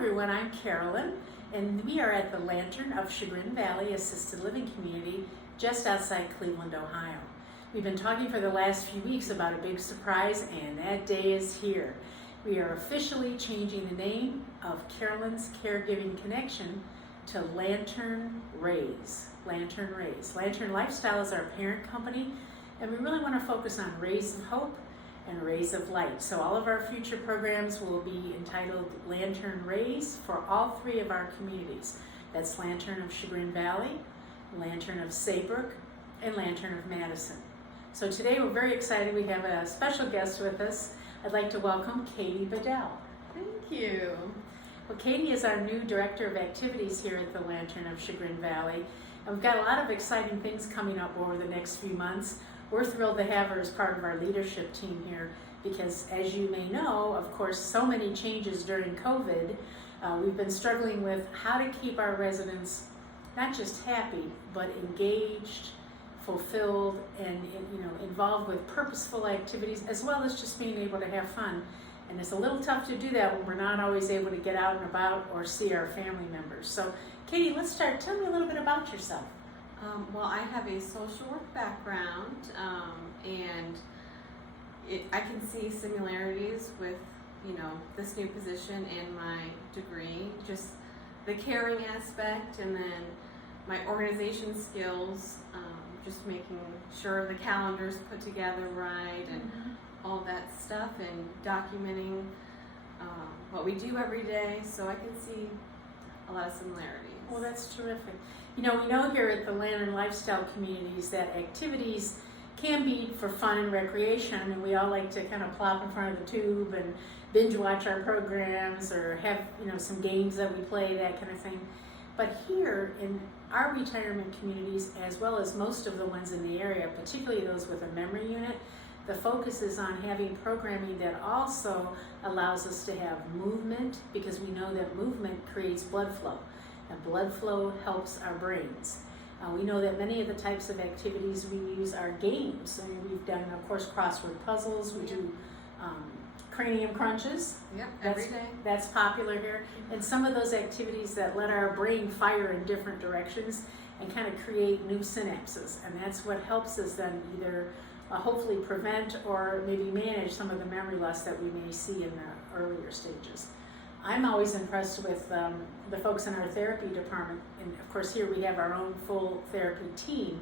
everyone, I'm Carolyn, and we are at the Lantern of Chagrin Valley Assisted Living Community just outside Cleveland, Ohio. We've been talking for the last few weeks about a big surprise, and that day is here. We are officially changing the name of Carolyn's Caregiving Connection to Lantern Rays. Lantern Rays. Lantern Lifestyle is our parent company, and we really want to focus on Rays of Hope and Rays of Light. So all of our future programs will be entitled Lantern Rays for all three of our communities. That's Lantern of Chagrin Valley, Lantern of Saybrook, and Lantern of Madison. So today we're very excited. We have a special guest with us. I'd like to welcome Katie Bedell. Thank you. Well, Katie is our new Director of Activities here at the Lantern of Chagrin Valley. And we've got a lot of exciting things coming up over the next few months. We're thrilled to have her as part of our leadership team here because, as you may know, of course, so many changes during COVID. We've been struggling with how to keep our residents not just happy, but engaged, fulfilled, and involved with purposeful activities, as well as just being able to have fun. And it's a little tough to do that when we're not always able to get out and about or see our family members. So, Katie, let's start. Tell me a little bit about yourself. Well, I have a social work background, and I can see similarities with, this new position and my degree, just the caring aspect, and then my organization skills, just making sure the calendar's put together right, and all that stuff, and documenting what we do every day, so I can see a lot of similarities. Well, that's terrific. We know here at the Lantern Lifestyle Communities that activities can be for fun and recreation, and we all like to kind of plop in front of the tube and binge watch our programs or have, some games that we play, that kind of thing. But here in our retirement communities, as well as most of the ones in the area, particularly those with a memory unit, the focus is on having programming that also allows us to have movement, because we know that movement creates blood flow. And blood flow helps our brains. We know that many of the types of activities we use are games. We've done, of course, crossword puzzles. We do cranium crunches. Yep, every day. That's popular here. And some of those activities that let our brain fire in different directions and kind of create new synapses. And that's what helps us then either hopefully prevent or maybe manage some of the memory loss that we may see in the earlier stages. I'm always impressed with the folks in our therapy department, and of course here we have our own full therapy team,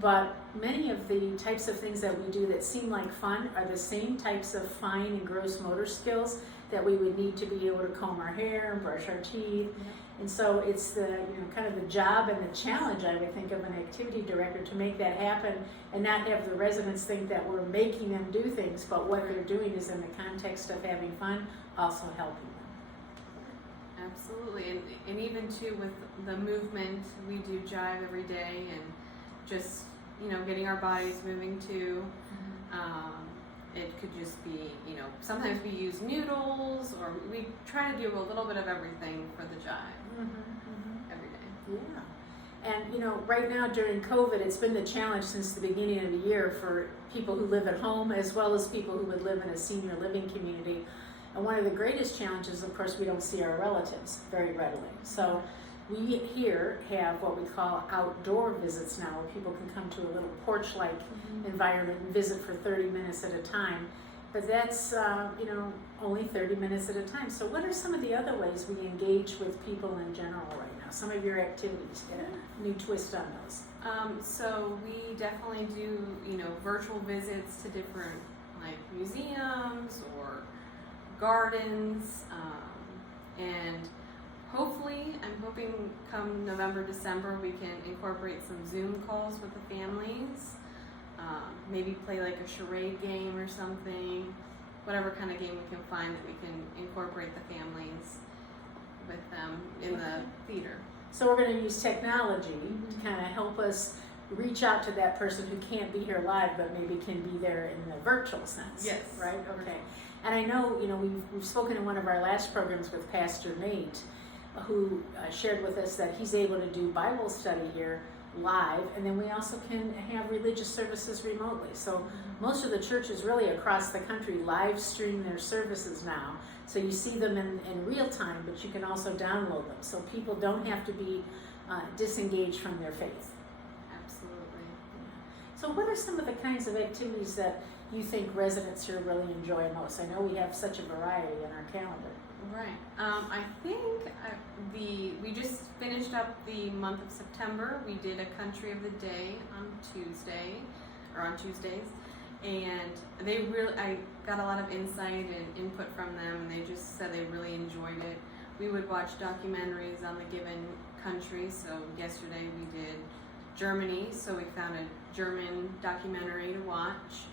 but many of the types of things that we do that seem like fun are the same types of fine and gross motor skills that we would need to be able to comb our hair and brush our teeth. And so it's the kind of the job and the challenge, I would think, of an activity director to make that happen and not have the residents think that we're making them do things, but what they're doing is in the context of having fun, also helping them. Absolutely, and even too with the movement, we do jive every day, and just getting our bodies moving too. It could just be sometimes we use noodles, or we try to do a little bit of everything for the jive every day. Yeah, and right now during COVID, it's been the challenge since the beginning of the year for people who live at home as well as people who would live in a senior living community. And one of the greatest challenges, of course, we don't see our relatives very readily. So we here have what we call outdoor visits now, where people can come to a little porch-like environment and visit for 30 minutes at a time. But that's, only 30 minutes at a time. So what are some of the other ways we engage with people in general right now? Some of your activities, get a new twist on those. So we definitely do, virtual visits to different, museums or gardens, and hopefully, I'm hoping come November, December, we can incorporate some Zoom calls with the families, maybe play like a charade game or something, whatever kind of game we can find that we can incorporate the families with them in the theater. So we're going to use technology to kind of help us reach out to that person who can't be here live, but maybe can be there in the virtual sense. Yes. Right? Okay. And I know, we've spoken in one of our last programs with Pastor Nate, who shared with us that he's able to do Bible study here live, and then we also can have religious services remotely. So most of the churches really across the country live stream their services now. So you see them in real time, but you can also download them. So people don't have to be disengaged from their faith. Absolutely. So what are some of the kinds of activities that you think residents here really enjoy most? I know we have such a variety in our calendar. Right. I think we just finished up the month of September. We did a Country of the Day on Tuesdays, and I got a lot of insight and input from them, and they just said they really enjoyed it. We would watch documentaries on the given country. So yesterday we did Germany, so we found a German documentary to watch.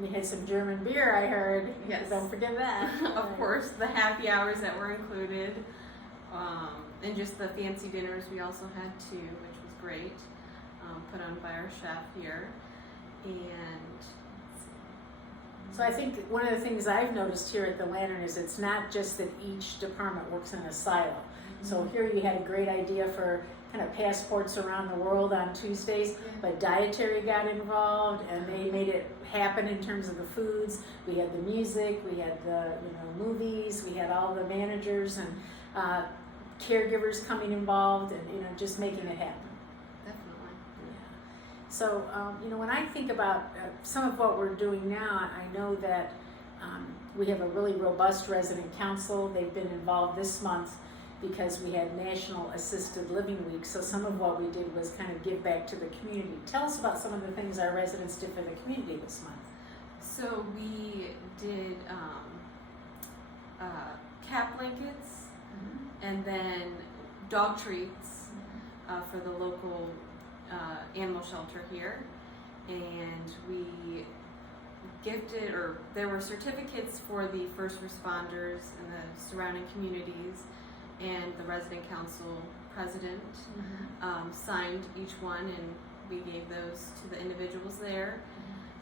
We had some German beer, I heard. Yes. Don't forget that. Of course, the happy hours that were included, and just the fancy dinners we also had too, which was great, put on by our chef here. And so I think one of the things I've noticed here at the Lantern is it's not just that each department works in a silo. So here you had a great idea for kind of passports around the world on Tuesdays, but dietary got involved, and they made it happen in terms of the foods. We had the music, we had the movies, we had all the managers and caregivers coming involved, and just making it happen. Definitely. Yeah. So when I think about some of what we're doing now, I know that we have a really robust resident council. They've been involved this month because we had National Assisted Living Week. So some of what we did was kind of give back to the community. Tell us about some of the things our residents did for the community this month. So we did cat blankets, and then dog treats for the local animal shelter here. And we gifted, or there were certificates for the first responders and the surrounding communities, and the resident council president signed each one, and we gave those to the individuals there.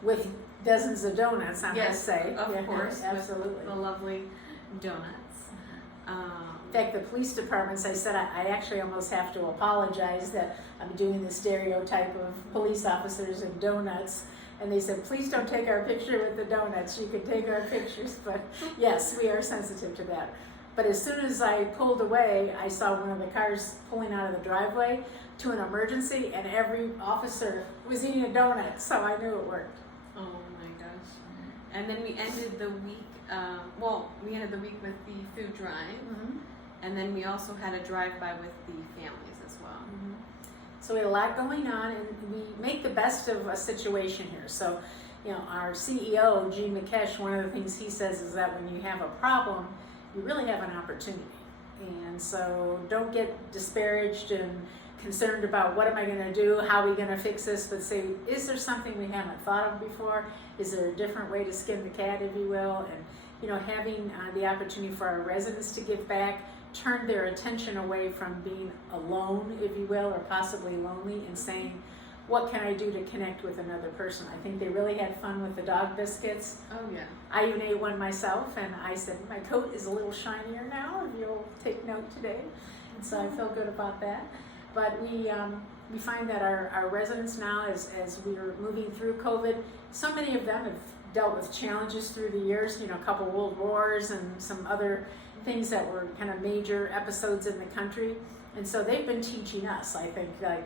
With dozens of donuts, I must say. Of course, absolutely. with the lovely donuts. In fact, the police departments, I said I actually almost have to apologize that I'm doing the stereotype of police officers and donuts. And they said, please don't take our picture with the donuts. You can take our pictures, but yes, we are sensitive to that. But as soon as I pulled away, I saw one of the cars pulling out of the driveway to an emergency, and every officer was eating a donut, so I knew it worked. Oh my gosh. And then we ended the week, we ended the week with the food drive, and then we also had a drive-by with the families as well. So we had a lot going on, and we make the best of a situation here. So, our CEO, Gene McKesh, one of the things he says is that when you have a problem, you really have an opportunity. And so don't get disparaged and concerned about what am I going to do, how are we going to fix this, but say, is there something we haven't thought of before? Is there a different way to skin the cat, if you will? And having the opportunity for our residents to give back, turn their attention away from being alone, if you will, or possibly lonely, and saying, what can I do to connect with another person? I think they really had fun with the dog biscuits. Oh yeah. I even ate one myself, and I said, my coat is a little shinier now, if you'll take note today. And so I feel good about that. But we find that our residents now, as we're moving through COVID, so many of them have dealt with challenges through the years, a couple world wars and some other things that were kind of major episodes in the country. And so they've been teaching us, I think, like,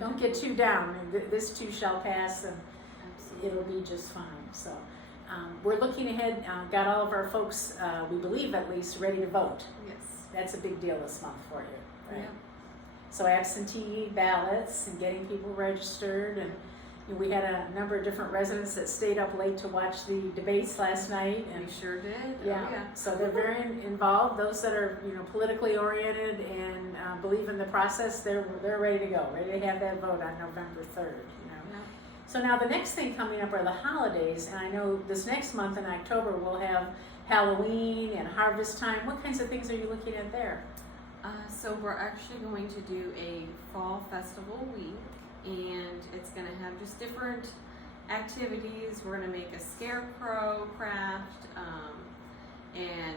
don't get too down. This too shall pass, and it'll be just fine. So we're looking ahead. Got all of our folks, we believe at least, ready to vote. Yes. That's a big deal this month for you, right? Yeah. So absentee ballots and getting people registered, and we had a number of different residents that stayed up late to watch the debates last night. And we sure did. yeah, Oh, yeah. So they're very involved. Those that are politically oriented and believe in the process, they're ready to go, ready to have that vote on November 3rd. Yeah. So now the next thing coming up are the holidays, and I know this next month in October we'll have Halloween and harvest time. What kinds of things are you looking at there? So we're actually going to do a fall festival week, and it's going to have just different activities. We're going to make a scarecrow craft and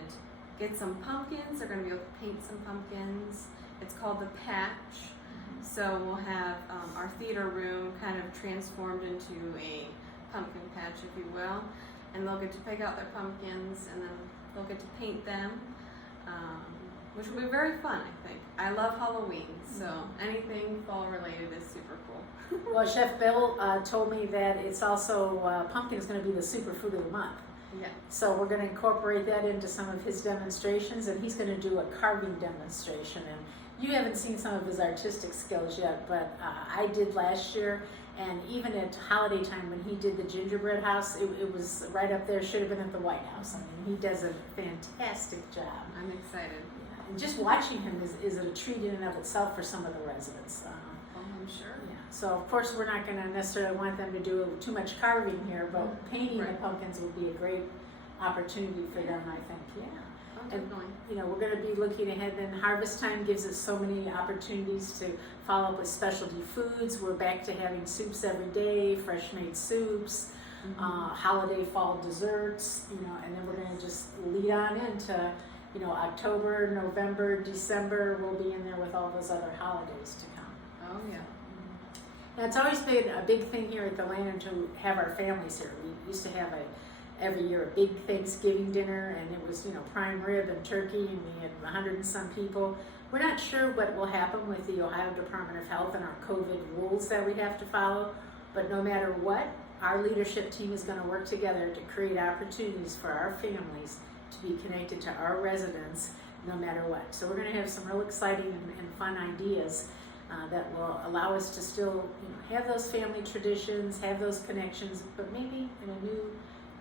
get some pumpkins. They're going to be able to paint some pumpkins. It's called the Patch, So we'll have our theater room kind of transformed into a pumpkin patch, if you will, and they'll get to pick out their pumpkins, and then they'll get to paint them, which will be very fun, I think. I love Halloween, so anything fall related is super cool. Well, Chef Bill told me that it's also, pumpkin is going to be the superfood of the month. Yeah. So we're going to incorporate that into some of his demonstrations, and he's going to do a carving demonstration. And you haven't seen some of his artistic skills yet, but I did last year. And even at holiday time when he did the gingerbread house, it was right up there, should have been at the White House. I mean, he does a fantastic job. I'm excited. Yeah. And just watching him is a treat in and of itself for some of the residents. Oh, I'm sure. Yeah. So of course we're not going to necessarily want them to do too much carving here, but painting the pumpkins would be a great opportunity for them, I think. Yeah. Oh, And definitely. you know, we're going to be looking ahead. Then harvest time gives us so many opportunities to follow up with specialty foods. We're back to having soups every day, fresh made soups, holiday fall desserts, you know, and then we're going to just lead on into, you know, October, November, December. We'll be in there with all those other holidays to come. Oh, yeah. Now, it's always been a big thing here at the Landon to have our families here. We used to have every year a big Thanksgiving dinner, and it was, you know, prime rib and turkey, and we had 100 and some people. We're not sure what will happen with the Ohio Department of Health and our COVID rules that we have to follow, but no matter what, our leadership team is going to work together to create opportunities for our families to be connected to our residents no matter what. So we're going to have some real exciting and fun ideas that will allow us to still, you know, have those family traditions, have those connections, but maybe in a new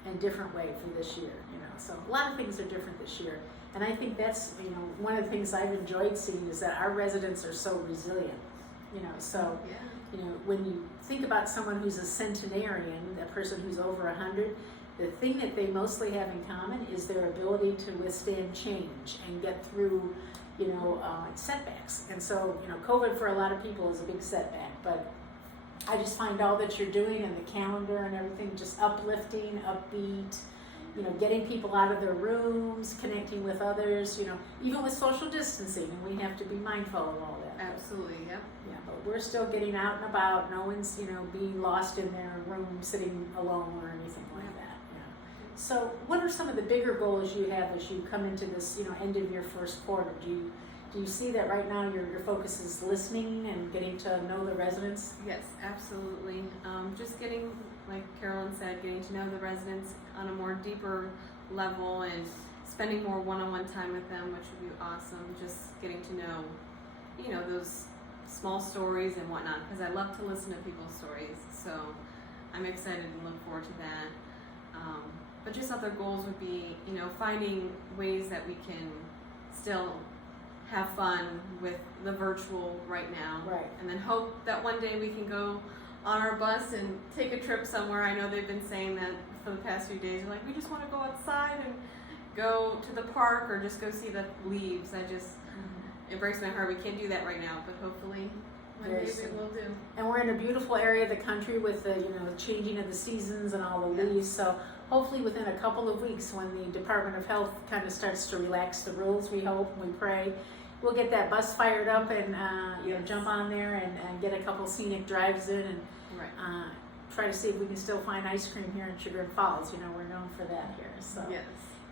and different way for this year, you know. So a lot of things are different this year. And I think that's, you know, one of the things I've enjoyed seeing is that our residents are so resilient, you know. So, you know, when you think about someone who's a centenarian, that person who's over 100, the thing that they mostly have in common is their ability to withstand change and get through, you know, setbacks. And so, you know, COVID for a lot of people is a big setback, but I just find all that you're doing and the calendar and everything just uplifting, upbeat, you know, getting people out of their rooms, connecting with others, you know, even with social distancing, and we have to be mindful of all that. Absolutely, yep. Yeah, but we're still getting out and about. No one's, you know, being lost in their room, sitting alone or anything like that. Yeah. So what are some of the bigger goals you have as you come into this, you know, end of your first quarter? Do you see that right now your focus is listening and getting to know the residents? Yes, absolutely. Just getting, like Carolyn said, getting to know the residents on a more deeper level and spending more one-on-one time with them, which would be awesome. Just getting to know, you know, those small stories and whatnot, because I love to listen to people's stories. So I'm excited and look forward to that. But just other goals would be, you know, finding ways that we can still have fun with the virtual right now. Right. And then hope that one day we can go on our bus and take a trip somewhere. I know they've been saying that for the past few days. They're like, we just want to go outside and go to the park or just go see the leaves. It breaks my heart we can't do that right now, but hopefully one day we will do. And we're in a beautiful area of the country with the, you know, changing of the seasons and all the leaves. So hopefully within a couple of weeks, when the Department of Health kind of starts to relax the rules, we hope and we pray, we'll get that bus fired up and you know, jump on there and get a couple scenic drives in and try to see if we can still find ice cream here in Chagrin Falls. You know, we're known for that here. So. Yes.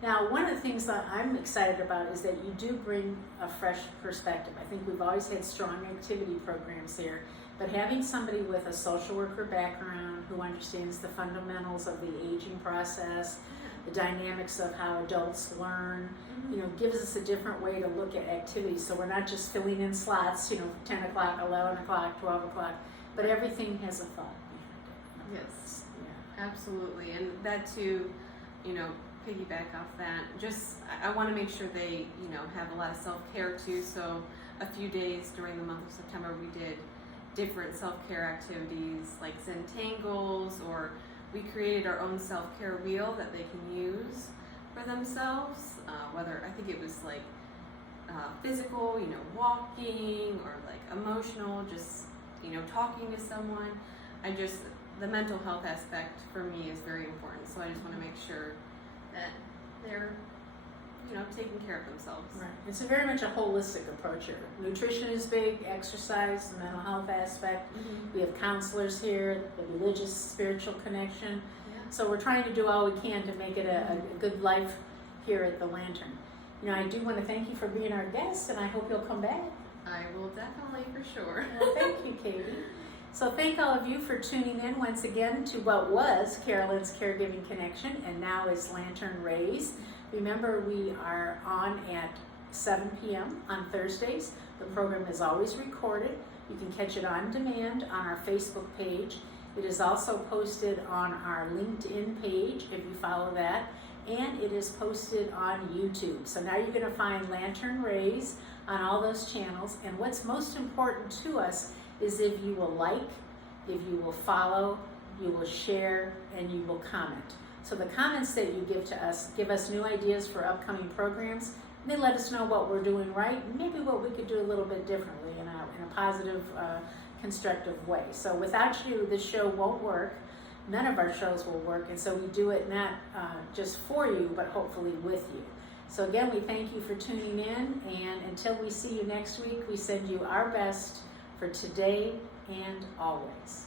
Now, one of the things that I'm excited about is that you do bring a fresh perspective. I think we've always had strong activity programs here, but having somebody with a social worker background who understands the fundamentals of the aging process, the dynamics of how adults learn, you know, gives us a different way to look at activities. So we're not just filling in slots, you know, 10 o'clock, 11 o'clock, 12 o'clock, but everything has a thought behind it. Yes. Yeah. Absolutely. And that too, you know, piggyback off that, just I want to make sure they, you know, have a lot of self-care too. So a few days during the month of September we did different self-care activities like Zentangles, or we created our own self-care wheel that they can use for themselves, whether I think it was like physical, you know, walking, or like emotional, just, you know, talking to someone. The mental health aspect for me is very important, so I just want to make sure that they're, taking care of themselves. Right. It's a very much a holistic approach here. Nutrition is big, exercise, the mental health aspect. We have counselors here, the religious, spiritual connection. Yeah. So we're trying to do all we can to make it a good life here at the Lantern. I do want to thank you for being our guest, and I hope you'll come back. I will definitely, for sure. Well, thank you, Katie. So thank all of you for tuning in once again to what was Carolyn's Caregiving Connection and now is Lantern Rays. Remember, we are on at 7 p.m. on Thursdays. The program is always recorded. You can catch it on demand on our Facebook page. It is also posted on our LinkedIn page if you follow that, and it is posted on YouTube. So now you're going to find Lantern Rays on all those channels, and what's most important to us is if you will like, if you will follow, you will share, and you will comment. So the comments that you give us new ideas for upcoming programs, and they let us know what we're doing right, and maybe what we could do a little bit differently in a positive, constructive way. So without you, this show won't work. None of our shows will work, and so we do it not just for you, but hopefully with you. So again, we thank you for tuning in, and until we see you next week, we send you our best for today and always.